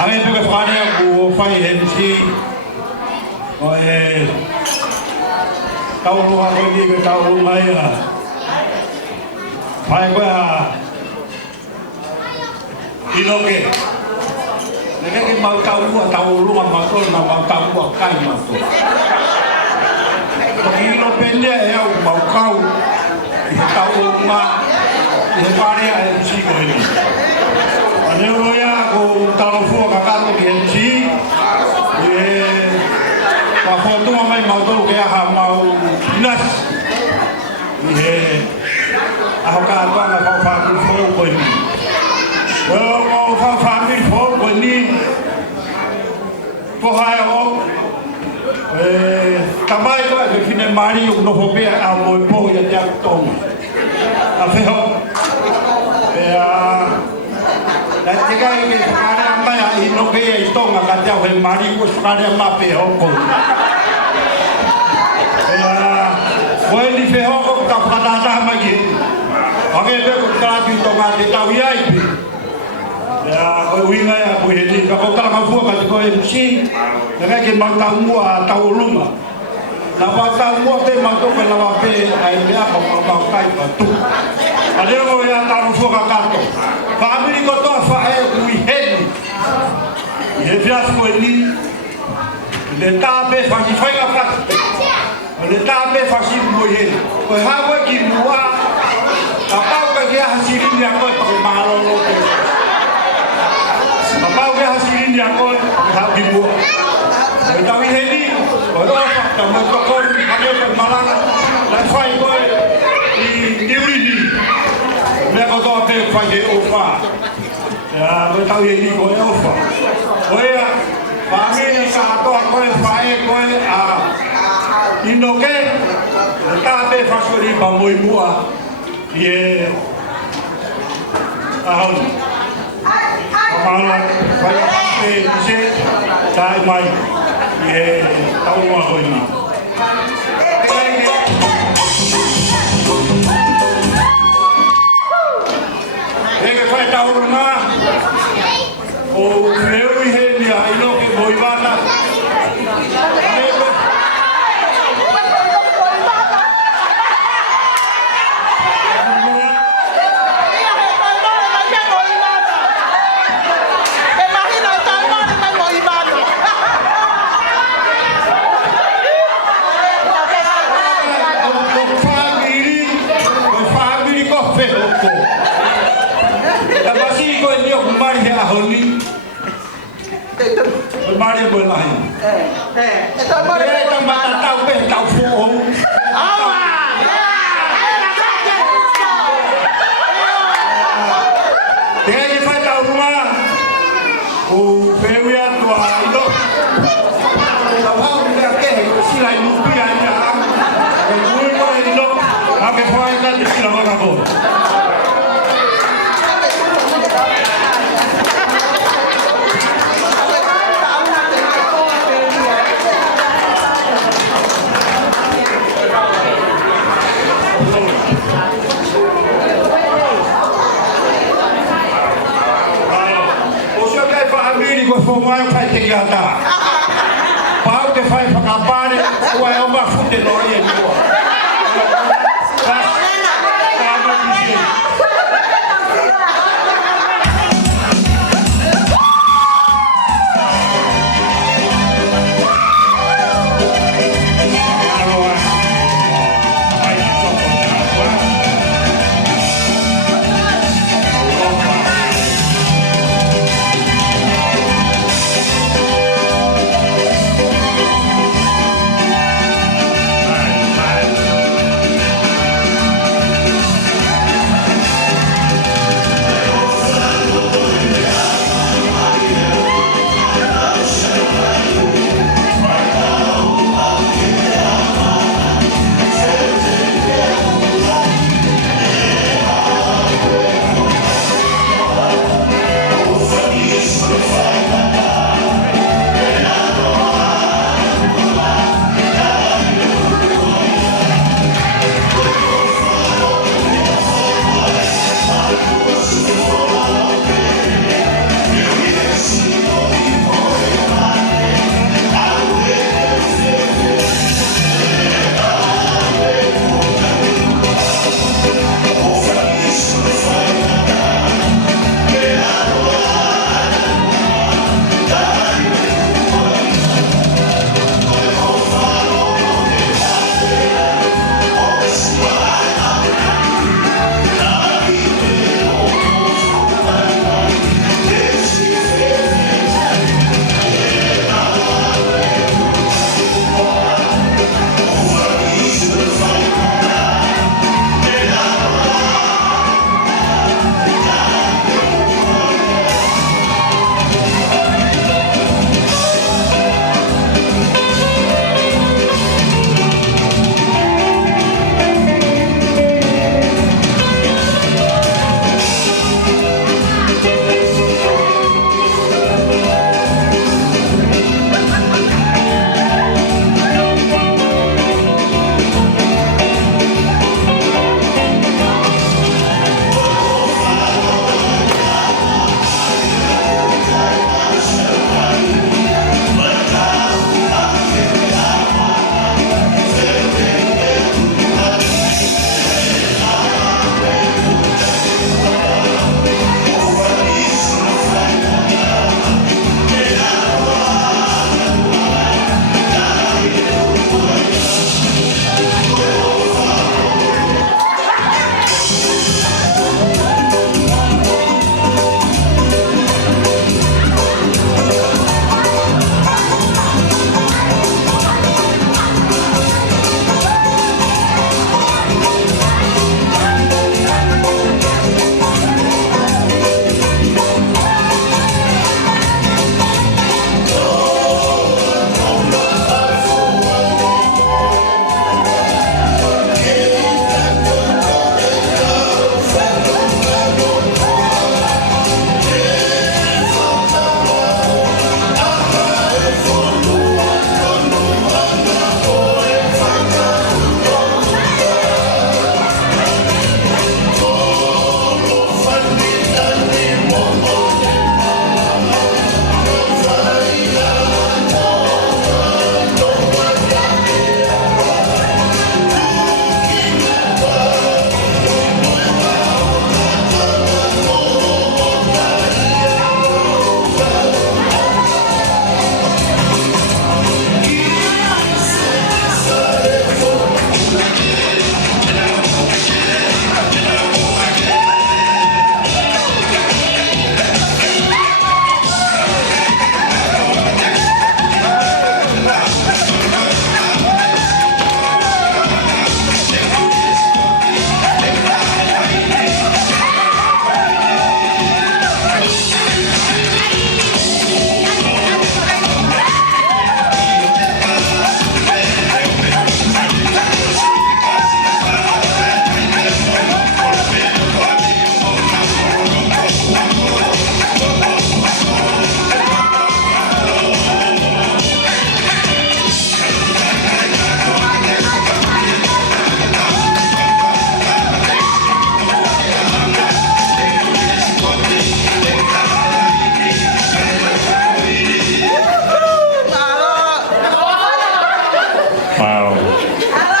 Ame pe whare aku whai MC. Oe Tauolunga koe ni ke Tauolunga ia. Whai koe a Inoke. Neke ke mau Tauolunga mato na mau taua kai mato. Toki ino pendea e au mau kau. I he Tauolunga. I he whare a MC koe ni. Aneo roia ko talofua kakato ki MC. Ka whotunga mai mautoro ke aha mau inas. I he aho ka atuanga whawhamiri whou koe ni. Weo mau whawhamiri whou koe ni. Ko hae o. Tamai koe ke whine mari o noho pia a moi pohu ia te aku tonga. A wheho. Nā te kai ke whakarea mai a Inoke i tonga ka te au he mari ko whakarea mape hoko. Koe ni whehoko ka whakatata mai ki. Hake peko kalatu i tonga te tau iai pi. Koe uinga ea koe he ni. Ka ko kalaka fua ka te koe MC. Te kai ke mautaumua a Tauolunga. Nā mautaumua te mautoke lawa pe ai mea ka mautai pa tu. A leo ea taro fua ka kato. Famili ko toa whae ui heni. I he fiasu koe ni. Le tāpe whaki whainga whaki. Le tāpe whaki mui heni. Koe hawe ki mua. Ka pau ka kia hasirini a koe pake mahalolo te. Ka pau kia hasirini a koe pake hau ki mua. Koe tau i heni. Koe ofa. Ka mua tokori. Ka mua koe malanga. Lai whai koe. I niurini. Mea ko toa te whai he ofa. Koe tau he ni koe ofa. Koe a Famili ka atoa koe whae koe a Inoke. Tā te whasori pa moi mua. I e ahoni. Pamala whai a te ise. Tae mai. I e Tauolunga koe ni. Eke whai Tauolunga. O whieu I he ni a Inoke moi wata. Maria boy lain. Itu Maria tambah tahu pe tahu fohong. Awak. Dia ni fai tahu rumah. Oh, pewia tua itu. Tahu dia ke silai lupi aja. Kui ko itu. Apa fai kan silai mana ko. Ko fo mai fai te gata. Pau te fai whakapare, ua e oma fute no ia mua.